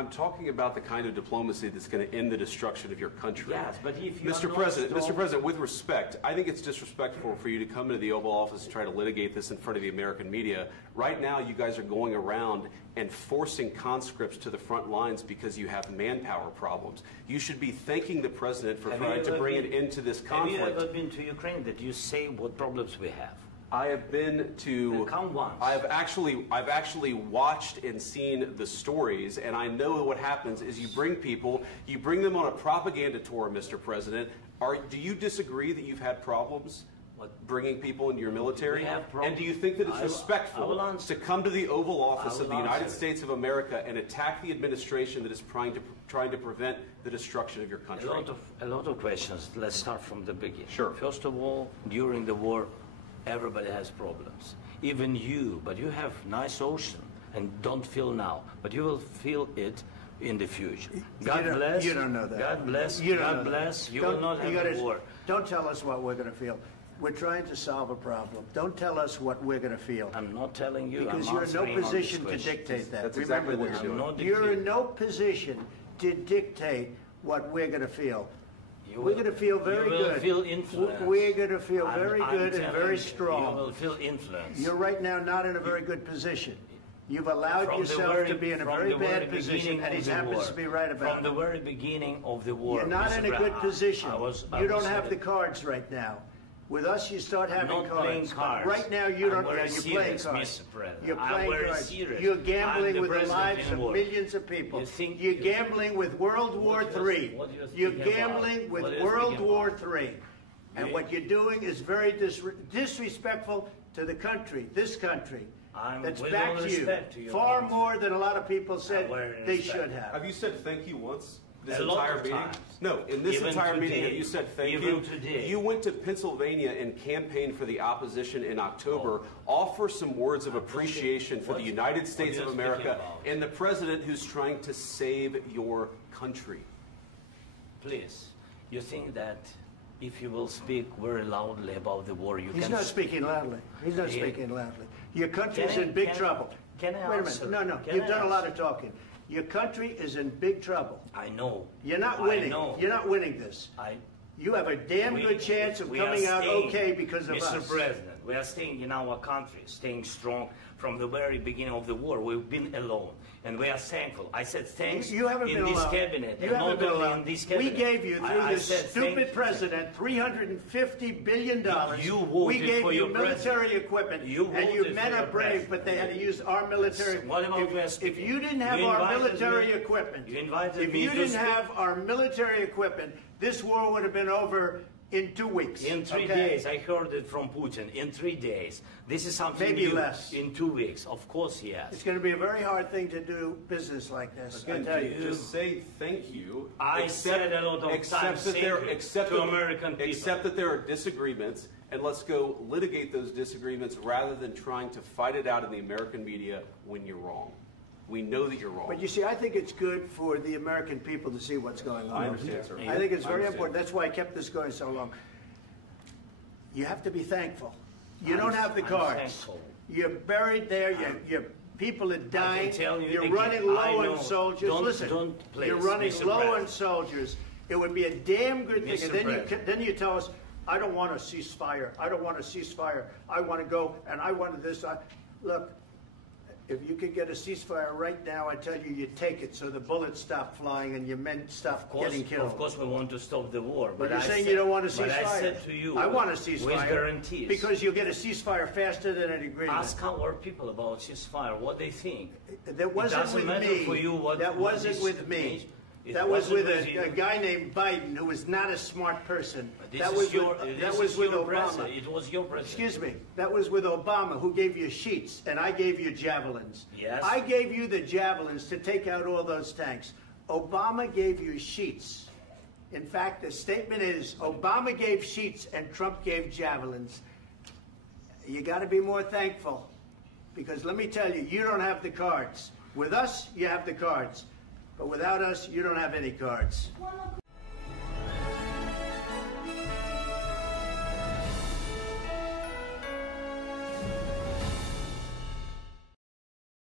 I'm talking about the kind of diplomacy that's going to end the destruction of your country. Yes, but if you Mr. President, with respect, I think it's disrespectful for you to come into the Oval Office and try to litigate this in front of the American media. Right now, you guys are going around and forcing conscripts to the front lines because you have manpower problems. You should be thanking the President for trying to bring an end to this conflict. Have you ever been to Ukraine that you say what problems we have? I have been to. Come once. I've actually watched and seen the stories, and I know what happens is you bring them on a propaganda tour, Mr. President. Do you disagree that you've had problems bringing people into your military? And do you think that it's respectful to come to the Oval Office of the United States of America and attack the administration that is trying to prevent the destruction of your country? A lot of questions. Let's start from the beginning. Sure. First of all, during the war, everybody has problems, even you, but you have nice ocean and don't feel now, but you will feel it in the future. God bless. You don't know that. God bless. You God bless. You will not have a war. Don't tell us what we're going to feel. We're trying to solve a problem. Don't tell us what we're going to feel. I'm not telling you. Because you're in no position to dictate that. That's exactly what you're doing. You're in no position to dictate what we're going to feel. We're going to feel very good. You will feel influence. We're going to feel very good and very strong. You will feel influence. You're right now not in a very good position. You've allowed yourself to be in a very bad position, and he happens to be right about it. From the very beginning of the war. You're not in a good position. You don't have the cards right now. With us, you start having cards. I'm not playing cards. Right now, you don't. You're playing cards. Mr. President. You're playing cards. Serious. You're gambling with the lives of millions of people. You're gambling with World War III. You're gambling with World War III. And what you're doing is very disrespectful to the country, this country, that's backed you far more than a lot of people said they should have. Have you said thank you once? This a entire lot of meeting? times. No, in this Even entire today, meeting, have you said thank even you? Today. You went to Pennsylvania and campaigned for the opposition in October. Offer some words of appreciation for the United States of America and the President who's trying to save your country. Please, you think that if you will speak very loudly about the war, you can... He's not speaking loudly. He's not speaking loudly. Your country is in big trouble. Can I Wait a minute. No. You've done a lot of talking. Your country is in big trouble. I know. You're not winning. You're not winning this. You have a damn good chance of coming out okay because of us. Mr. President, we are staying in our country, staying strong from the very beginning of the war. We've been alone, and we are thankful. I said thanks you haven't in been this alone. cabinet. You haven't been alone. In this cabinet. We gave you, through this stupid president, $350 billion. We gave you military equipment, and you men are brave, but they had to use our military. If you didn't have our military equipment, if you didn't have our military equipment, this war would have been over in 2 weeks. In 3 days. I heard it from Putin. In 3 days. This is something maybe new. Less. In 2 weeks. Of course, yes. It's going to be a very hard thing to do business like this. Again, I tell you. Just say thank you. I said a lot of times to American people. Except that there are disagreements, and let's go litigate those disagreements rather than trying to fight it out in the American media when you're wrong. We know that you're wrong. But you see, I think it's good for the American people to see what's going on. I understand, sir. I think it's very important. That's why I kept this going so long. You have to be thankful. You don't have the cards. You're buried there. Your people are dying. You're running low on soldiers. Listen, you're running low on soldiers. It would be a damn good thing. And then you tell us, I don't want a ceasefire. I don't want a ceasefire. I want to go, and I want this. Look. If you could get a ceasefire right now, I tell you, you take it so the bullets stop flying and your men stop getting killed. Of course, we want to stop the war. But you're saying you don't want a ceasefire. But I said to you, I want a ceasefire. With guarantees. Because you'll get a ceasefire faster than an agreement. Ask our people about ceasefire, what they think. That wasn't with me. That wasn't with me. That was with a guy named Biden who was not a smart person. That was with Obama. It was your president. Excuse me. That was with Obama, who gave you sheets, and I gave you javelins. Yes. I gave you the javelins to take out all those tanks. Obama gave you sheets. In fact, the statement is Obama gave sheets and Trump gave javelins. You got to be more thankful, because let me tell you, you don't have the cards. With us, you have the cards. But without us, you don't have any cards.